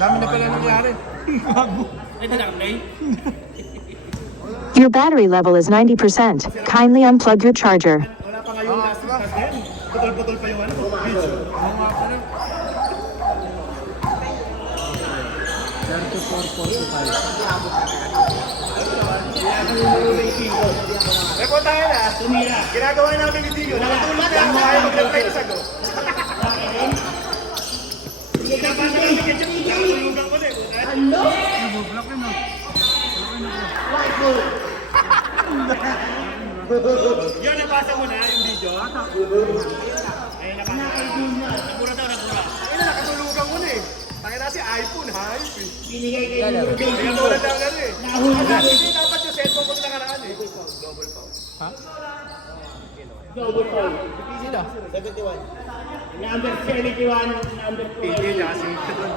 Dami na pala nangyari. Pwede na play? Your battery level is 90%. Kindly unplug your charger. Wala pa ngayon last game. Putol-putol pa yung ano. Video. Oo nga pala. 34-45. Report tayo na. Ginagawa namin ni Dio. Nakatulog na ako ayaw mag-reply sa go. Kapasa namin kaya tulungan ko din. Ano? Block yun o. White ball. Yun, nabasa mo na yung video. Ayun, nabasa. Nagmura daw, nagmura. Ayun na, nakatulugan ko na eh. Tayo na si iPhone, hype eh. Binigay kayo ng Ruben. Kaya tulad lang ano eh. Nahuli na. Hindi dapat yung cellphone ko na nakaraan eh. Double foul. Sino? 71. Number 71, number 2. Hindi niya kasi doon.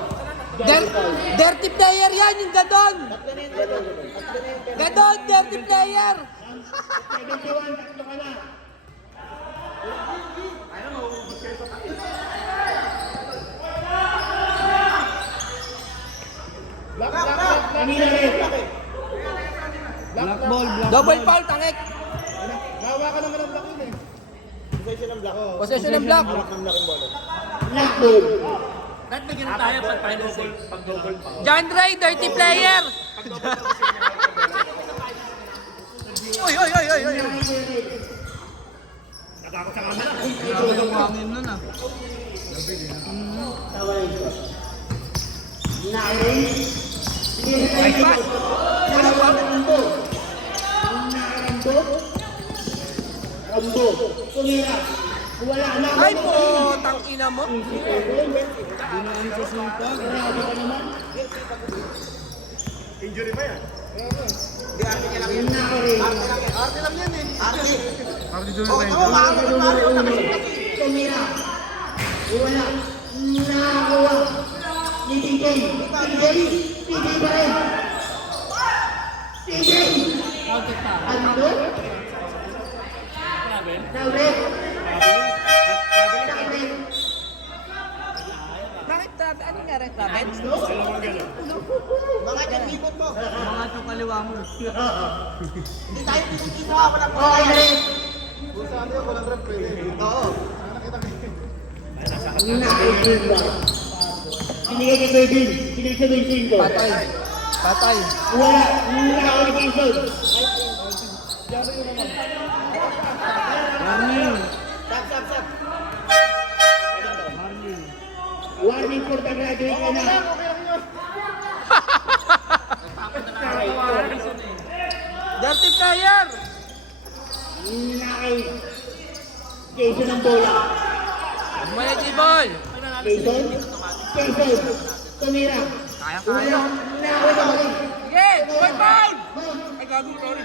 Dirty player yan, yung gadon! Gadon, dirty player! 71, tatlo ka na. Kanina rin. Black ball, black Double foul, tangek! Gawa ka naman ng block yun eh. Possession ng block. Possession ng block. Black ball. Kahit may ganun tayo pag final save, pag double pa. John Ray, dirty player! Oy, oy, oy, oy, oy! Natakot sa camera. Grabe yung hangin nun ah. Tawalin ko. Nakarin. Nice pass! Rambo. Rambo. Rambo. Tumira. Wala na. Ay po, tangina mo! Dinaan sa sipag. Grabe ka naman. Injury pa yan. Nakarin. Arte lang yan eh. Arte. Party doon na tayo. Tumira. Wala. Nakakuha. Ni TJ. TJ pa rin. TJ. Ano? Naulit. Naulit. Bakit trabe? Ano nangyari? Trabe? Mga dyan, ikot mo. Mga itong kaliwa mo. Hindi tayo pinagkita. Walang Okay na rin. Kung saan yun, walang rep pwede. Oo. Nakikita. Binigay kay Bebin. Binigay sa 25. Patay. Patay. Wala. Nakakawin kay Sol. Warning. Sab. Warning for the graduate ka na. Dirty player! Nakay. Jason ang bola. Malaki ball! Jason. Jason. Tumira. Kaya, Wala. kaya. Nakawin ka ba? Sige! Double foul! Ay, gago, sorry.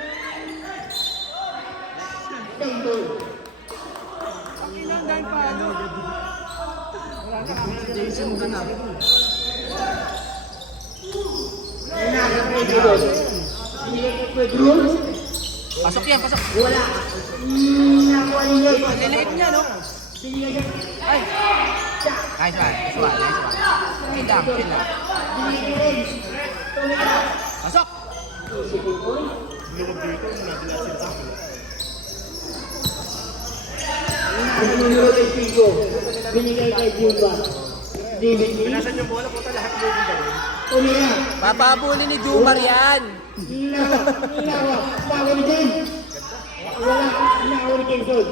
Jason. Ang inang dahil palo. Jason ka na. Nakay kay Drew. Binigay kay Drew. Pasok yan, pasok. Wala. Nakuha ni Jay. Liliit niya, no? Binigay kay Ay! Nice one, nice one, nice one. Chill lang, chill lang. Binigay kay Ren. Tumira. Pasok! Ang numero kay Pico. Binigay kay Jumba. David Lee. Pinasan yung bola, puta lahat mo yung gawin. Tumira. Papabuli ni Jumar yan. Inawa. Nakawin din. Wala. Nakawin kay Sol.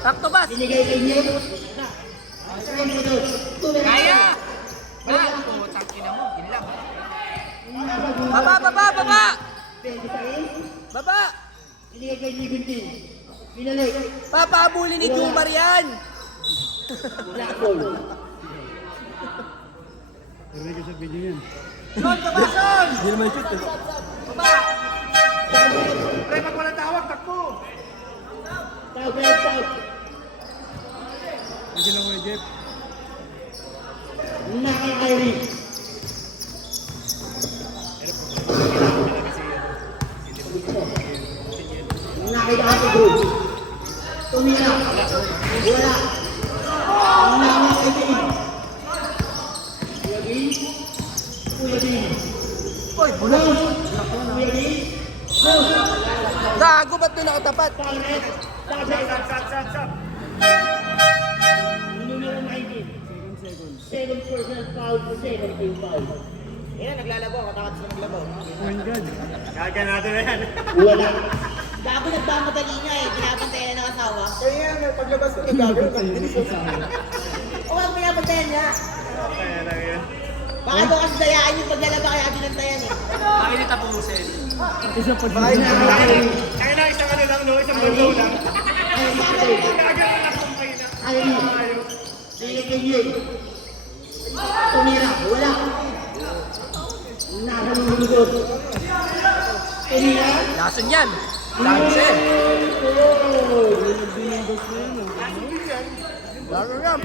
Takto bas! Binigay kay Nick. Kaya! Ba! Putang ina mo, yun lang. Baba, baba, baba! Baba! Binigay kay Liberty. Binalik. Papabuli ni Jumar yan. Black ball. Pwede ka sa video yan. Son, baba, son! Hindi naman shoot eh. Baba! Pre, pag walang tawag, takbo. South, right, south. Kasi lang ko Jeff. Nakakairi. Nakita ka sa group. Tumira. Wala. Nakakairi. Kuya Bin. Uy, bulas. Kuya Bin. Gago, ba't doon nakatapat? Palmet. Sap. Numero 19. Second personal foul, second team foul. Yan, naglalabaw. Katakot sila maglabaw. Oh my God. Gaga natin na yan. Wala. Gago nagmamadali niya eh, binabantayan ng asawa. Kaya yan, paglabas ko nagagawa. O wag binabantayan niya. Kaya lang yan. Baka daw kasi dayaan yung paglalaba kaya binantayan eh. Bakit ni tapusin? Isa pa Kaya na isang ano lang, no? Isang blow lang. Gaga na nakumpay na. Ayaw niya. Sige. Tumira. Wala. Nasa numero 2. Tumira. Lason yan. Sabi siya. Laro yan.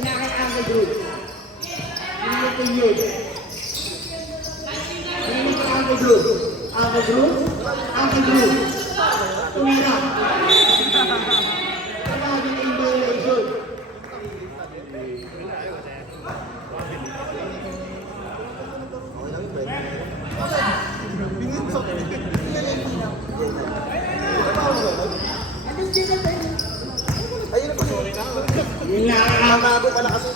Nakakang group. Pinipinyon. Ang group. Tumira. Laging invitation. Yung nakakabago pala kasi.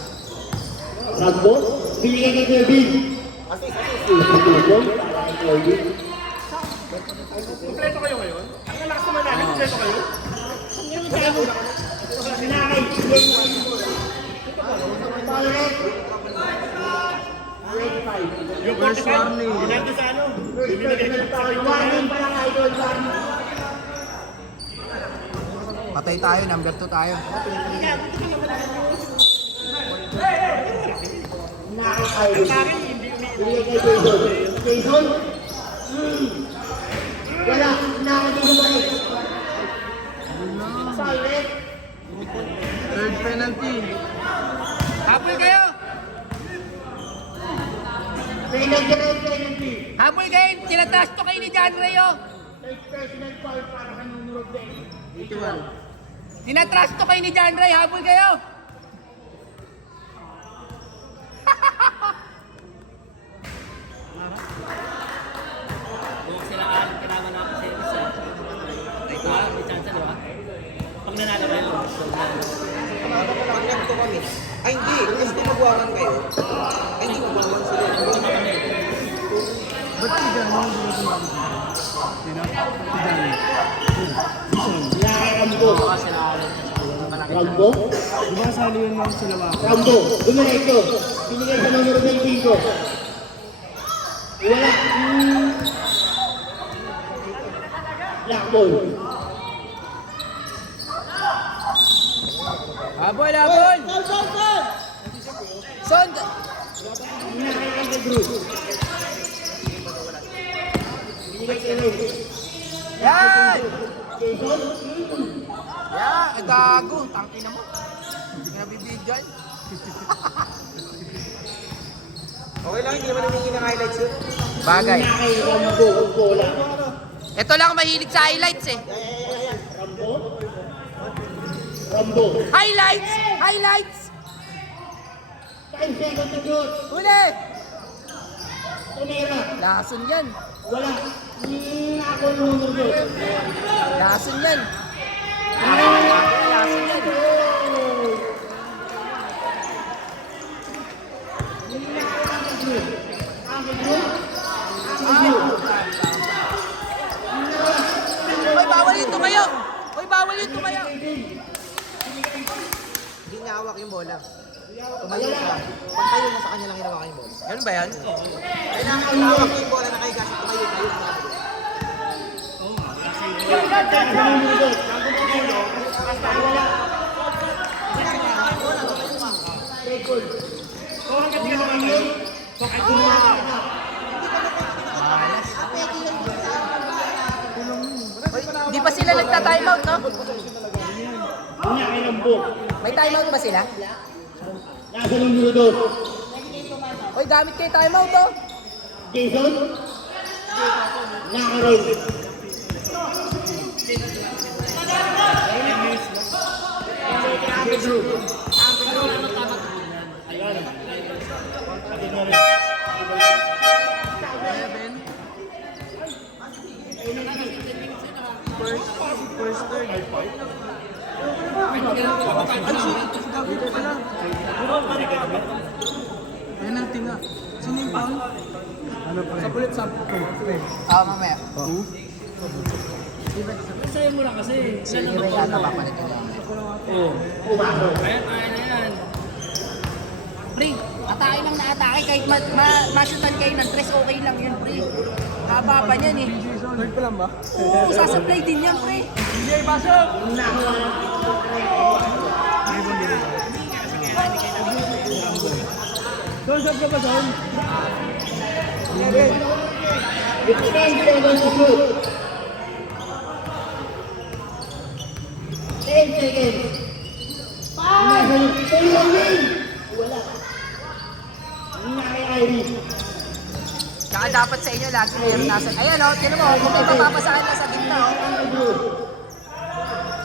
Ragbo, binigay kay Kirby. Kompleto kayo ngayon? Ang lakas naman namin, kompleto kayo? Sinakay. Yung 45, pinando sa ano? Binigay ko sa Warning pa lang idol, warning. Patay tayo, number 2 tayo. Nakakay. Binigay kay Jason. Jason? Wala. Nakakay bumalik. Solid. Third penalty. Habol kayo! Penalty. Habol kayo! Tinataas to kayo ni John Rayo! Personal foul para sa numero 10. 81. Tinatras to kayo ni John Ray! Habol kayo! Buong sila alam kailangan natin service eh. May chance, di ba? Pag nanalo kayo, Pag nagto kami, ay hindi, kasi kung magwakan kayo, ay hindi magwakan sila. Ba't si Jan yung gumagamit? Sino? Si Jan. Rambo. baka sila alam malaki. Rambo. Di ba sali yun lang sila wako? Rambo. Dumiretso. Binigay sa numero 25. Wala. Black ball. Habol! Habol! Son! Nakakay kay Drew. Binigay kay Ray. Yan! Jason. Yan! Ang gago! Tangina mo! Hindi ka nabibigay. Okay lang, hindi naman humingi ng highlights yun. Bagay. Nakakay Rambo. Bola. Ito lang mahilig sa highlights eh. Rambo. Rambo. Highlights! Highlights! 5 seconds to shoot. Huli! Tumira. Lason yan. Wala. Ako yung numero 2. Lason yan. Lason yan. Hoy, bawal yung tumayo! Hoy, bawal yung tumayo! Hindi niya hawak yung bola. Tumayo siya. Pag tayo mo sa kanya lang hinawakan yung bola. Ganun ba yan? Kailangan hawak mo yung bola na kay Gassi. Tumayo tayo. Hindi pa sila nagta-timeout, no? Una kay Rambo. May timeout ba sila? Nasa numero 2. Hoy, gamit kayo timeout, oh! Jason. Nakaroon. Ayun ang tinga. Sino yung pound? Ano pa rin? Sa bulit sa Mamaya. Sa'yo mo lang kasi. Yan ang totoo mo. Oo. Kaya kaya na yan. Pre, atake lang na atake. Kahit ma-shootan kayo ng 3, okay lang yun, pre. Haba pa niyan eh. Third pa lang ba? Oo, sasablay din yan, pre. Doon, saan ka ba doon? 15 seconds to shoot. 10 seconds. 5. Wala. Hindi na kay Iris. Tsaka dapat sa inyo lagi meron nasa... Ayan o, tinan mo, kung may mapapasahan na sa gitna o.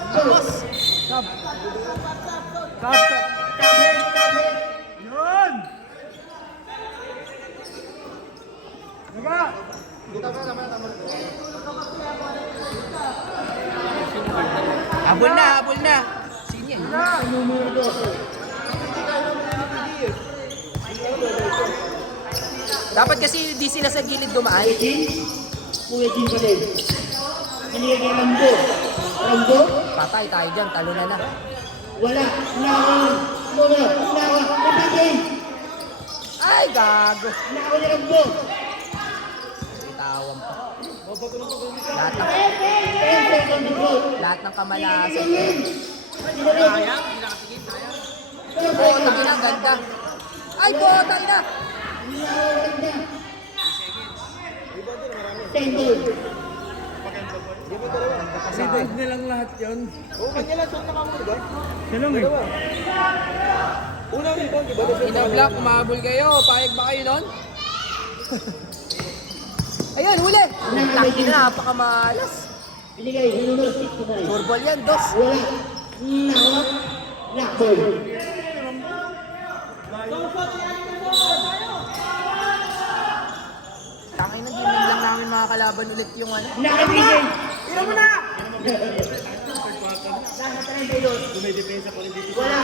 Tapos, Stop! Yun! Naga! habol na, habol na. Sino yan? Dapat kasi di sila sa gilid dumaan. Kuya Jin pa din. Kanina kay Rambo. Rambo? Patay tayo dyan, talo na na. Wala. Nakaw. Muna. Nakaw. Kapatid. Ay, gago. Nakaw ni Rambo. Itawang pa. Lahat ng, 10 seconds to shoot. lahat ng kamalasan. Sayang, hindi nakatingin. Sayang. Oo, tangin na, ganda. Ay, botang na. 10 goals. Side na lang lahat yun. Oo, kanya lang. Saan nakamuli ba? Siya lang eh. Ina-block, umabol kayo. Payag ba kayo nun? Ayun, huli. Tangin na, napakamalas. Binigay. Number 69. Surbol yan, dos. Wala. Nakaw. Blackball. Tangin na, ginig lang namin mga kalaban ulit yung ano. Nakabigay. Tira mo na! Wala.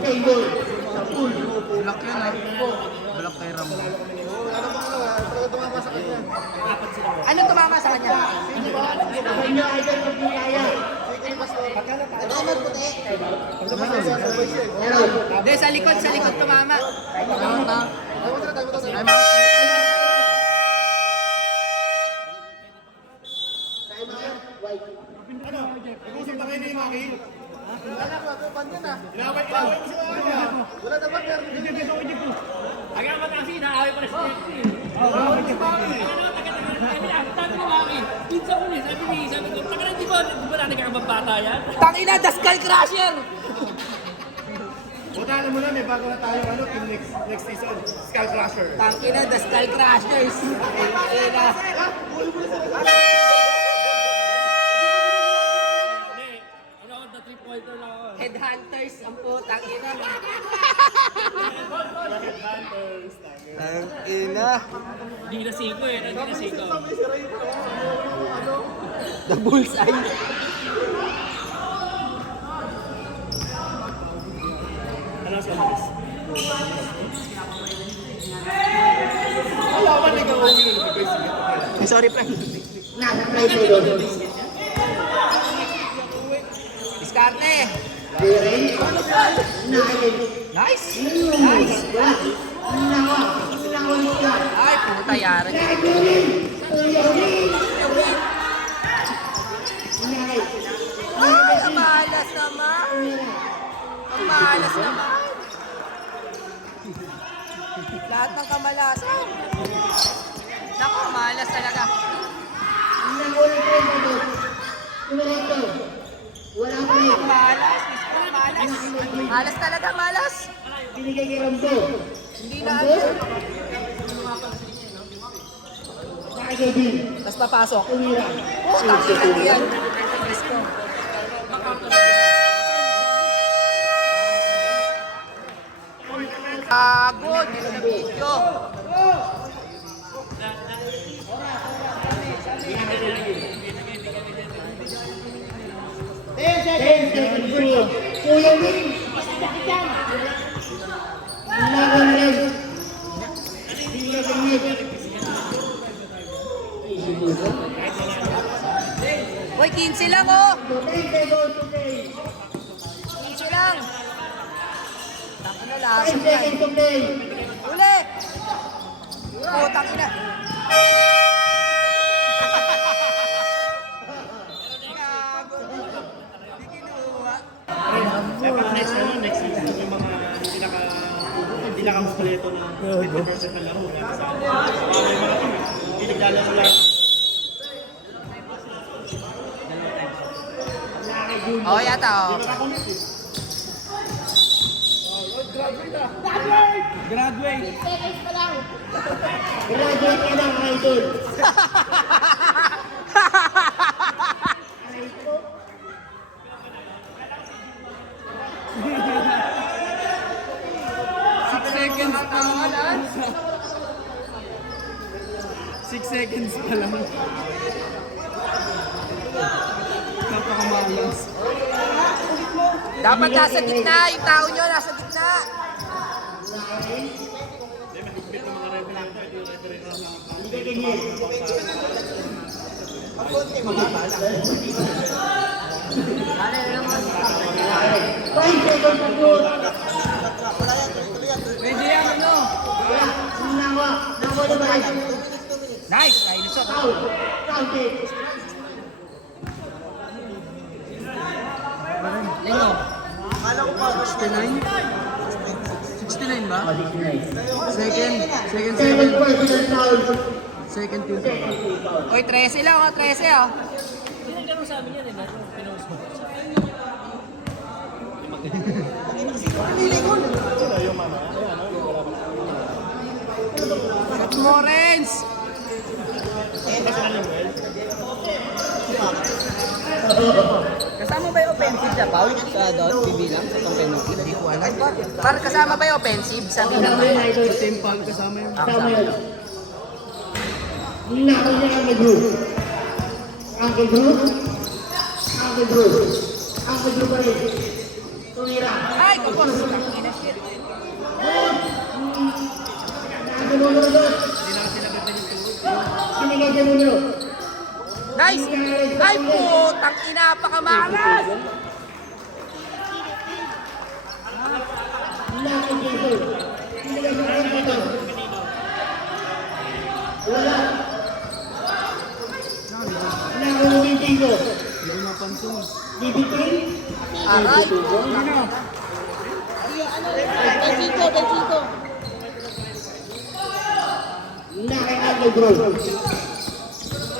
10 goals. Black yun ah. Black kay Ram. Anong tumama sa kanya? Kanya ay ito yung kaya. Hindi, sa likod tumama. Nag-usap na kayo ni Maki. Inaway mo si Maki. Wala na ba? Aga ba kasi inaaway pa rin si Jeffrey. Sabi ko Maki, minsan ko niya, sabi ko, taka na di ba nakakabang bata yan? Tangina, the Skull Crusher! Buta mo na, may bago na tayo yung next season. Skull Crusher. Tangina, the Skull Crushers! Tangina. Hindi, ano ako, the 3-pointer lang ako. Headhunters, ang putang ina. Tangina. Hindi na siko eh, hindi na siko. The bullseye. Ano sa Maris? Wala ba nag-uwi na nag-basic? Sorry, pre. Nakakay mo doon. Diskarte. Beren. Nakakay. Nice. Nice. Wala. Nakaw. Nakaw mo lang. Ay, puta yaran. Ay, ang malas naman. Ang malas naman. Lahat ng kamalasan. Naku, malas talaga. Wala pa rin. Malas. Malas. Malas talaga, malas. Binigay kay Rambo. Hindi na Rambo. ano. Nakakay din. Tapos papasok. Tumira. Oh, tangin na yan. Let's go. Agod, dito na video. Kuya Win, sakit yan. Laban rin. Kuya Win. Uy, 15 lang oh. 10 seconds to play. 15 lang. Taka na lang. 10 seconds to play. Uli. Putang ina. Gago. Hindi kinuha. Dapat next season yung mga hindi nakamukuleto na 50% na laro. Hindi naglalaro lang. Oo yata, oh. Graduate. Graduate ka ng idol. Six seconds pa lang. Napakamalas. Dapat nasa gitna, yung tao nyo nasa gitna. Five seconds to go. Pwede yan, ano? Nawa na ba? Nice. Nailusot. Out. Counted. Lingo. 69? 69 ba? Second Seven seven. personal fouls. Second team. Uy, 13 lang oh. 13 oh. Pinaglaro sa amin yan eh. Pinost mo. Shoot mo, Renz. Kasama ba yung offensive na foul sa doon? Bibilang sa pang-penalty? Hindi ko alam. Para kasama ba yung offensive sa bilang? Sa team foul kasama yun. Tama yun. Nako niya ang group. Ang group. Ang group. Ang group pa rin. Tumira. Ay, kapos. Ina shit. Ang group. Sinigay sa numero. Nice! Ay, putang ina, pakamalas! Nako Jesus. Sinigay sa numero. Wala. Nako Diego. Hindi ko napansin. Bibitin. Aray! Nako ang group.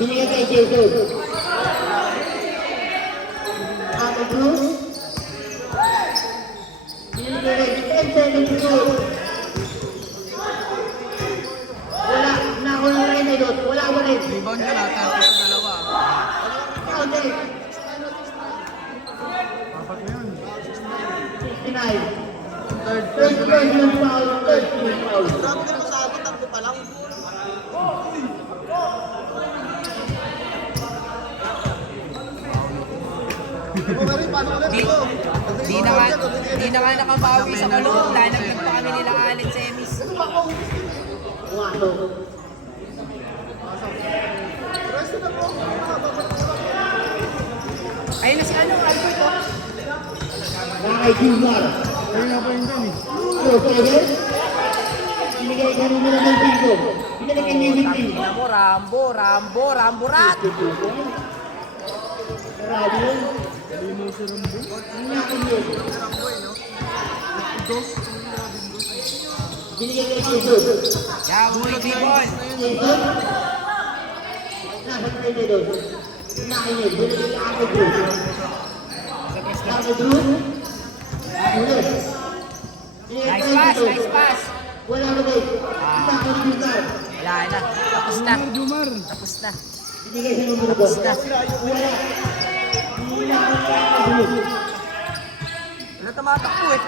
Sinigay kay Jesus. Ang group. Sinigay kay 10 seconds to go. Wala. Nako na rin na doon. Wala ba rin? Rebound ka natin sa dalawa. Counted. Apat na yun. 69. First personal foul, third team foul. Di na nga nakabawi sa kulong. Lalagyan pa kami nila Allen Semis. Waso. Ayun na si ano, Albert oh. Nakay Jumar. Ayun nga pa yun dyan eh. So, seven. Binigay ka rin nila ng Pico. Binigay ka ni Vicky. Tingnan mo, Rambo Rat! Marami yun. Ang nakin yun. Binigay kay Jesus. Yeah, ulit ball. Jesus. Nasa tayo na doon. Nakin yun. Binigay ka ako Drew. Ako Drew. Ulit. Nice pass, nice pass. Wala na ba? Nako Jumar. Wala na. Tapos na. Jumar. Tapos na. Binigay sa numero ko. Wala. Wala ako Drew. Wala tumatakbo eh.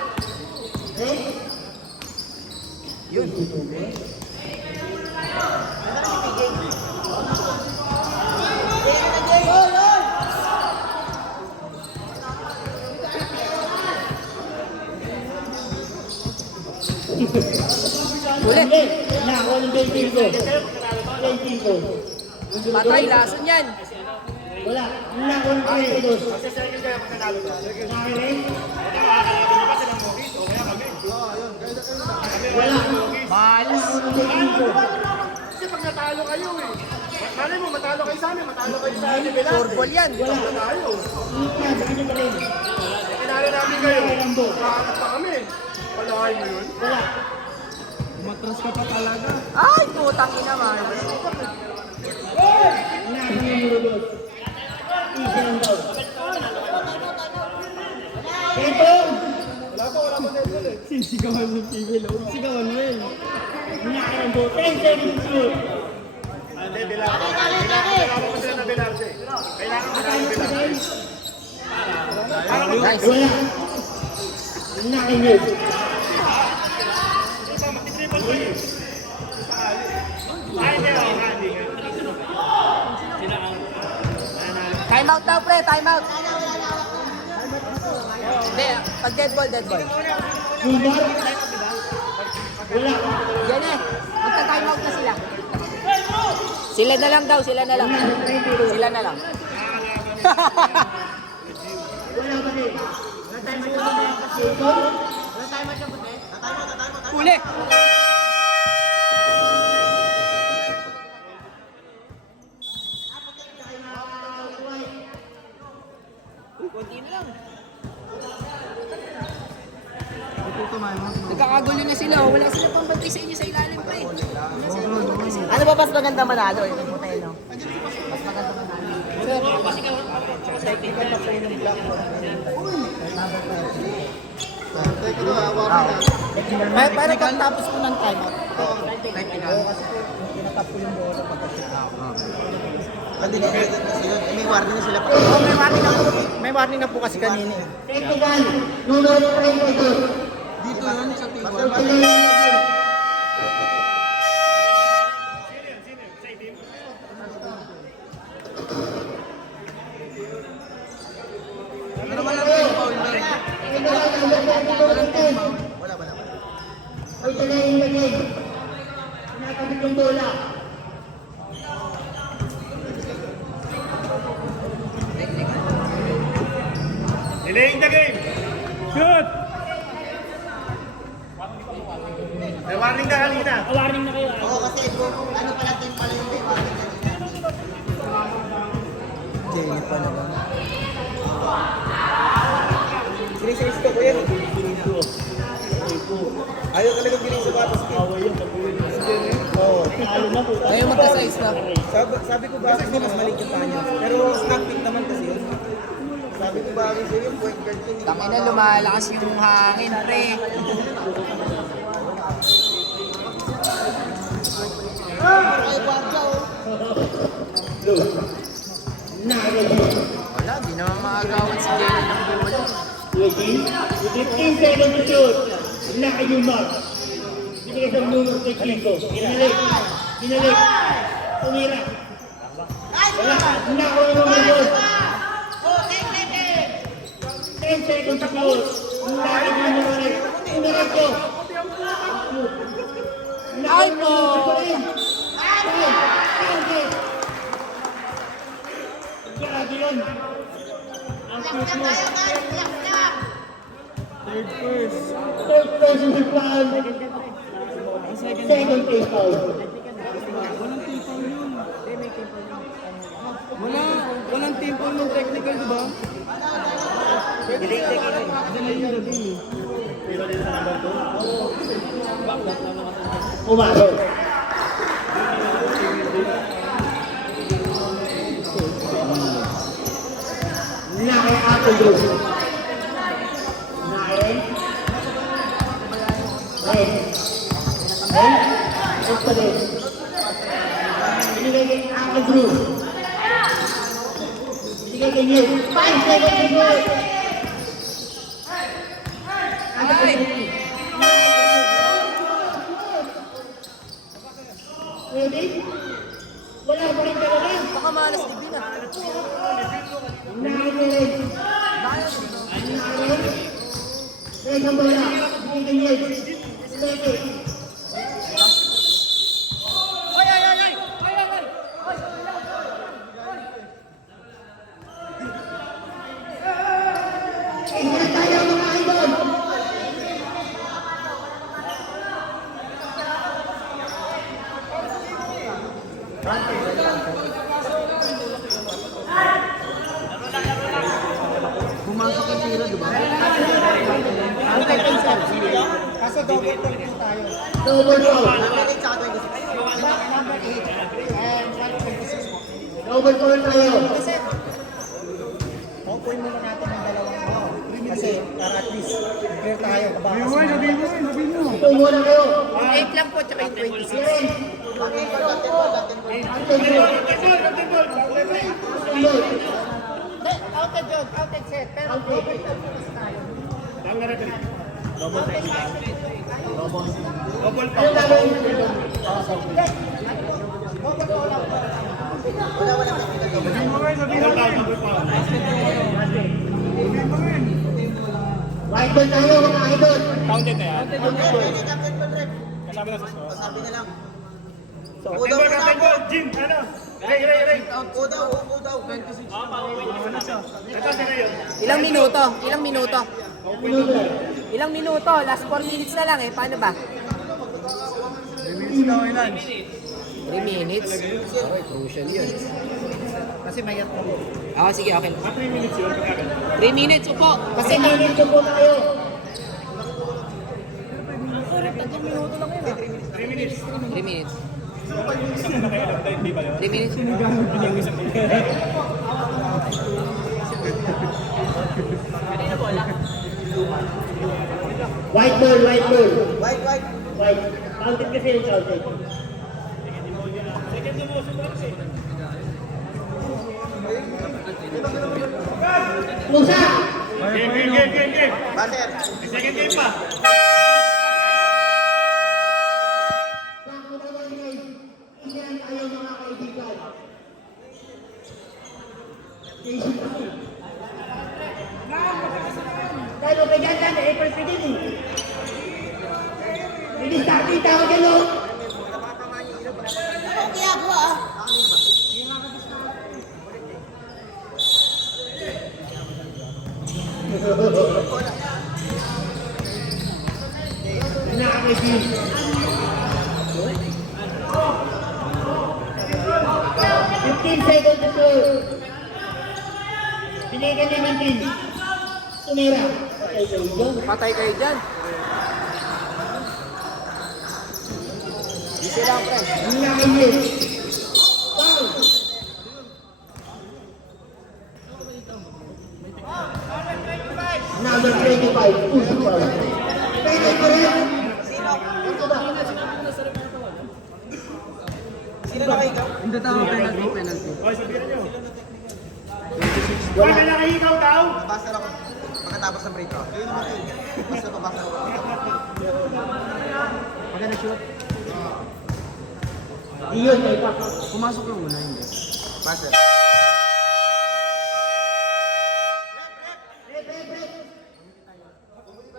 Eh? Yun. Ulit. Nakakuha ng 25. 25. Patay, lason yan. Wala. Nakakuha ng 22. Kasi second kayo pag nanalo ka. Nakakirin? Kasi ng Mokis, o kaya kami. Wala. Malas. Kasi pag natalo kayo eh. Malay mo, matalo kayo sa amin, matalo kayo sa amin. Forball yan. Wala tayo. Ika, sa kanya pa rin. Pinalo namin kayo. Kaangat pa kami. Palahay mo yun. Wala. Matras ka pa talaga. Ay, putang ina, Marvel. Nakakuha ng Murulos. Isa lang daw. Ito! Sisigawan mo Pibel. Sigawan mo eh. Nakakuha ng 10 seconds shoot. Hindi, kailangan mo sila na Belarde. Kailangan mo sila na Belarde. Nice. Wala. Nakakuha. Ay, hindi ako, hindi nga. Time out daw, pre. Time out. Hindi, pag dead ball, dead ball. Junior? Wala. Yan eh. Magta-time out na sila. Sila na lang daw, sila na lang. Sila na lang. Wala ba din? Wala tayo magkakaroon ng season? Wala tayo magkakaroon. Uli. Kunti na lang. Nagkakagulo na sila. Wala sila pang bantay sa inyo sa ilalim, pre. Ano ba mas maganda manalo? Ito mo tayo, no? Mas maganda manalo. Pero pag tapos ko ng timeout. May warning na sila pa. May warning na po kasi kanina. Technical, numero 32. Dito yun sa table. Pero wala ba yung foul na rin? Wala. Ay, talayin na din. Nakakabit yung bola. Delaying the game. Shoot! May warning na kanina. Oo, kasi ano pala team pala yung may warning kanina. Jay, pa naman. Sinis ko yan. Ayaw talaga giling sa batas. Oo. Ayaw magka-size na. Sabi ko ba kasi mas maliit yung paa niya. Pero snap pick naman kasi yun. Sabi ko ba kasi yung point guard yun. Tangina, lumalakas yung hangin, pre. Wala, di naman maagawan si Jenny ng bola. Eugene, 15 seconds to shoot. Nakayumag. Binigay sa numero 35. Pinalik. Tumira. Wala. Nakakuha ng numero 10 seconds to shoot. Nakayumag ng numero 8. Tumira ko. Ay po! Grabe yun. Ang shoot mo. Third person to foul. Second team foul. Walang team foul ng technical, di ba? Umaro. Nine after group. Nine. Ito din. Binigay kay after group. Binigay kay Nick. 5 seconds to go. Ay! malas din din ah. Nakakilid. Red ang bola. Binigay. Leke. Ay, ay, ay, ay! Ay, ay, ay! Ingat tayo mga idol. Pumasok ang tira, di ba? Kaso double point po tayo. Double foul. Double foul tayo. Paupuin muna natin ng dalawang ball. Kasi para at least clear tayo. Baka Ito muna kayo. 8 lang po, tsaka yung 26. Hindi, outed yun, outed set. Pero double tap po kasi tayo. Ano gagawin? White ball tayo mga idol. Counted na yan. Kasama na sa score. Sabi na lang. Tempo na tempo. Jim, ano? Ray. O daw. 26. Ito si Ray. Ilang minuto? Ilang minuto? Minuto. Ilang minuto? Last 4 minutes na lang eh. Paano ba? 3 minutes? Okay, crucial yun. Kasi may at Ah, sige, okay. 3 minutes yun. 3 minutes, upo. Kasi Kasi minutes po tayo. 3 minutes. 3 minutes. Isang na kayo lang. Hindi ba yun? 3 minutes. White ball. White. White. Counted kasi yung counted. Musa! Game. Baser. May second game pa. Sakto naman guys. Isiyan tayo mga kaibigan. Tayo pa dyan dyan, April 15. Hindi kita ako dyan o. Okay ako ah. Nakakaibigan. 15 seconds to go. Binigyan niya ng pin. Tumira. Okay, so yun. Patay kayo dyan. Easy lang, pre. Nakakaibigan. Foul. Number 25. Puso pa. Pwede pa rin. Ito ba? Sino na kayo? Hindi tama, penalty. Okay, sabihin nyo. Wala na kayo ikaw daw. Basta lang pagkatapos ng break out. Basta pabasa lang. Pagka na-shoot, Iyon, may pa. pumasok yung una, hindi. Basta.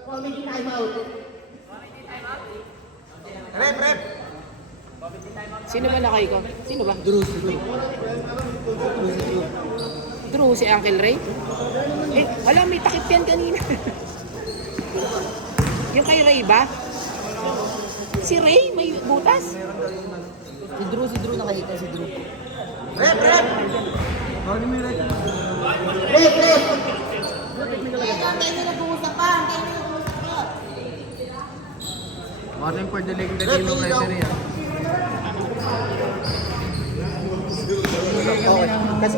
Comedy time out. Rep. Sino ba nakaiko? Sino ba? Drew. Drew, si Uncle Ray? Eh, wala, may takip yan kanina. Yung kay Ray ba? Si Ray, may butas? Si Drew nakahita, si Drew. Rep. Rep. Warning for delaying the game of referee. Okay. Kasi,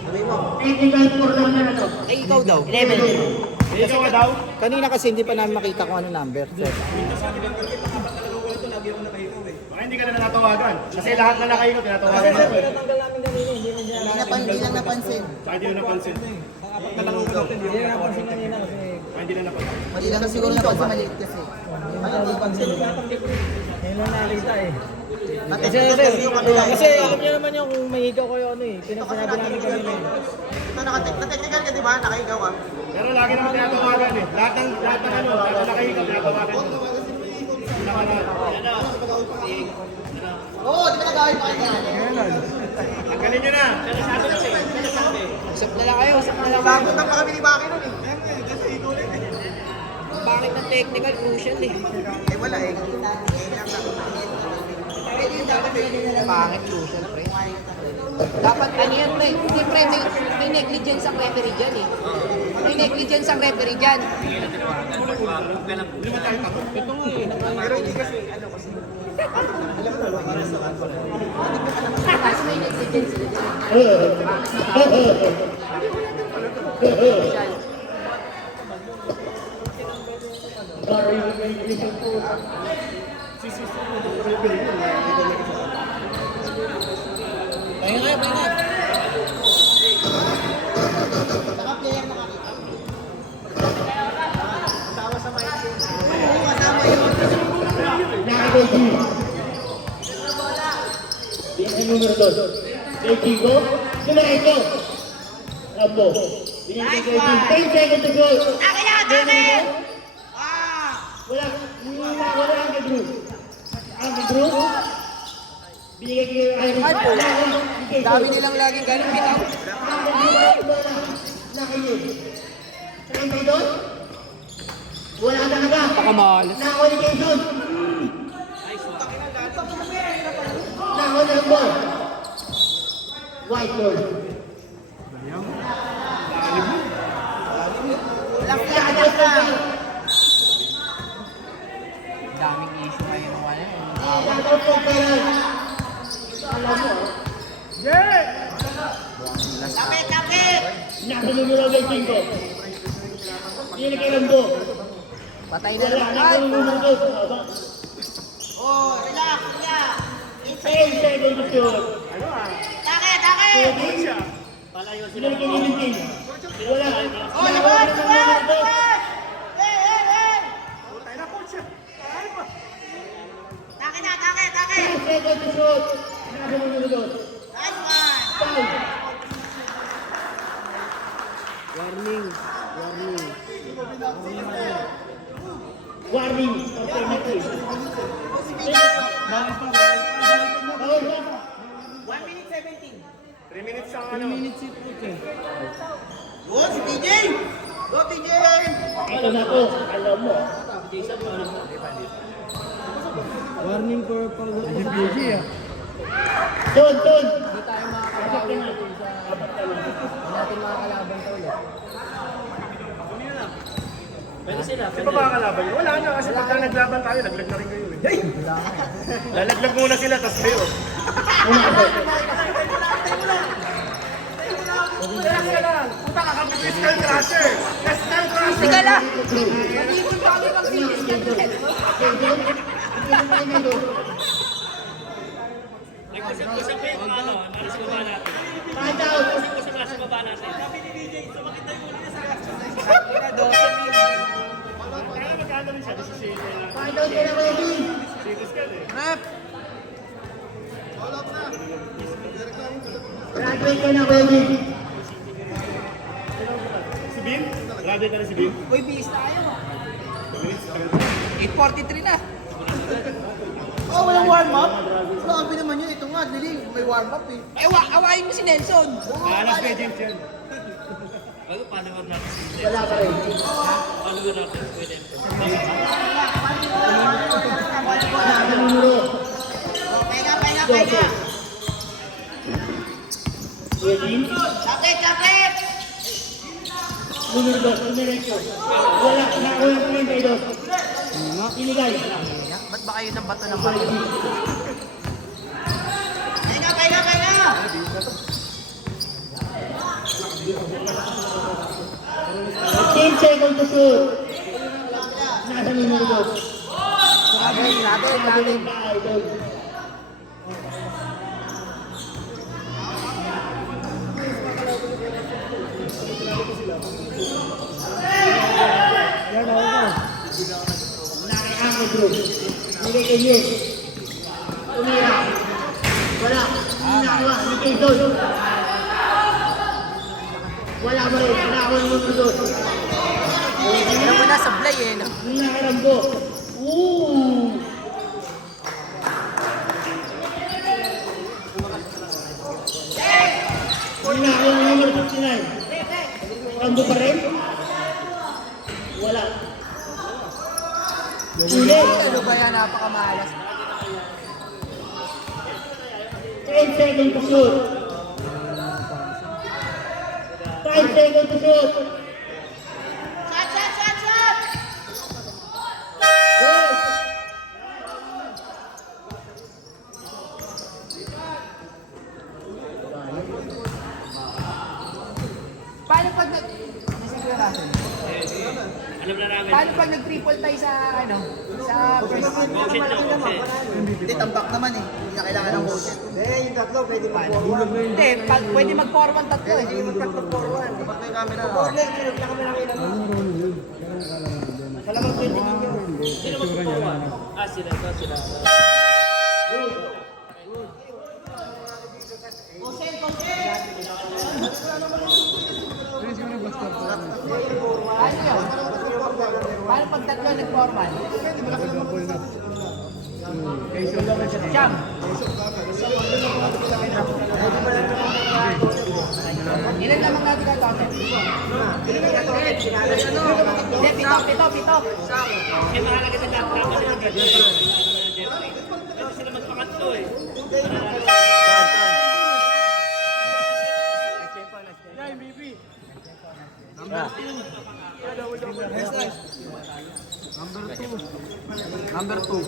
Sabi mo. Technical for lang na ito. eh, ikaw daw. 11. Ikaw daw. Kanina kasi hindi pa namin makita kung ano number. Baka hindi ka na natatawagan. Kasi lahat na nakayo tinatawagan mo. Hindi lang napansin. Saka hindi na napansin. Hindi na napansin. Mali lang siguro napansin. Maliit kasi. Ay, hindi pansin. Ngayon lang nakita eh. Kasi yung kabila. Kasi alam niyo naman yung kung may higaw kayo ano eh. Pinagsasabi namin kanina eh. Ito naka-technical ka, di ba? Nakahigaw ka. Pero lagi naman tinatawagan eh. Lahat ng ano, lahat ng nakahigaw tinatawagan nyo. Oo, di ba nagawin pa kayo? Tanggalin nyo na. Usap na lang kayo, usap na lang kayo. Sagutan pa kami ni Baki nun eh. Bakit ng technical crucial eh. Eh wala eh. Pangit crucial, pre. Dapat ano yan, pre? Hindi, pre, may negligence ang referee dyan eh. May negligence ang referee dyan. Pero hindi kasi, ano kasi. Kasi may negligence sila dyan. Pahinga kayo, pahinga. Naka-Beijing. Yan ang numero 2. Beijing go. Diretso. Rambo. Binigay kay Beijing. 10 seconds to go. Akin na, akin! Wala ang Drew. Ang Drew. Binigay kay Iron. Dami nilang laging ganun bitaw. Nakayun. 32. Wala talaga. Pakamalas. Nakawali kay John. Nakawali ang ball. White ball. Daming issue ngayon ng ano. Shoutout po pero alam mo, Kapit! nasa numero 25. Hindi kay Rambo. Patay na Wala, naman. nasa numero 2. Oh, relax, relax. 10 seconds to shoot. Takit, takit! Hindi kay Nilintin. Wala. Oh, labas, labas! Takit na, takit, takit! 10 seconds to shoot. Nasa numero 2. Nice one! Foul. Warning. Alternative. Foul. 1 minute 17. 3 minutes ang ano. Yun, si TJ! Go, TJ! Ito na to. Alam mo. Warning for PG ah. Ton. Hindi tayo makakabawi sa natin makakalaban to ulit. Pwede sila. Di ba makakalaban yun? Wala na kasi pagka naglaban tayo, naglag na rin kayo eh. Lalaglag muna sila, tas kayo. Puta ka kami fiscal crusher! Fiscal crusher! Sige lang! Mag-ibon pa kami pag finish ka ulit. Nag-usap ko yung ano, nasa baba natin. Find out. Nag-usap nasa baba natin. Kaya magkano rin siya, 17 lang. Find out ka na ko yung Fiscal eh. Rep! Graduate ka na ko yung Si Bin? Grabe ka na si Bin? Uy, bis tayo. 2 minutes. 8:43 na. Oh, walang warm-up? Grabe naman yun. Ito nga, Diling. May warm-up eh. Eh, awayin mo si Nelson. Alas kay James yan. Bago follower natin. wala pa rin. Follower natin. Pwede. Nasa numero. Pahinga. 18. Kapit! Numero 2. Diretso. Wala. Nakuha ko yung 32. Inigay. Ba't ba kayo ng bato ng bato? Pahinga! 10 seconds to shoot. Nasa numero 2. Natin. Idol. Naki-angko, bro. Nigay kay Yes. tumira. Wala. Nakawa ni Quezon. Wala pa rin. Nakawa ni Quezon. Alam mo na, sablay eh. No? Nakarambo. Nakawa ni number 59. Rambo pa rin? Wala. Uli. Ano ba yan? Napakamalas. 10 seconds to shoot. 5 seconds to shoot. Go. Paano pag nag... Nasiguro natin. Alam na namin. Paano pag nag-triple tie sa ano? Sa first game? Motion nyo, motion. Hindi, tambak naman eh. Hindi na kailangan ng motion. Hindi, pwede mag-forward tatlo eh. Hindi mag-forward. Dapat may camera. Forward, Sino magpupawa? Ah, sila. Paano yun? Paano pag tatlo nag-forward? Siyam. Ilan naman natin gagawin? Hindi, pito. Eh, mahalaga sa lahat naman nila dito. Jeffrey. Pwede sila magpakatlo eh. Number 2.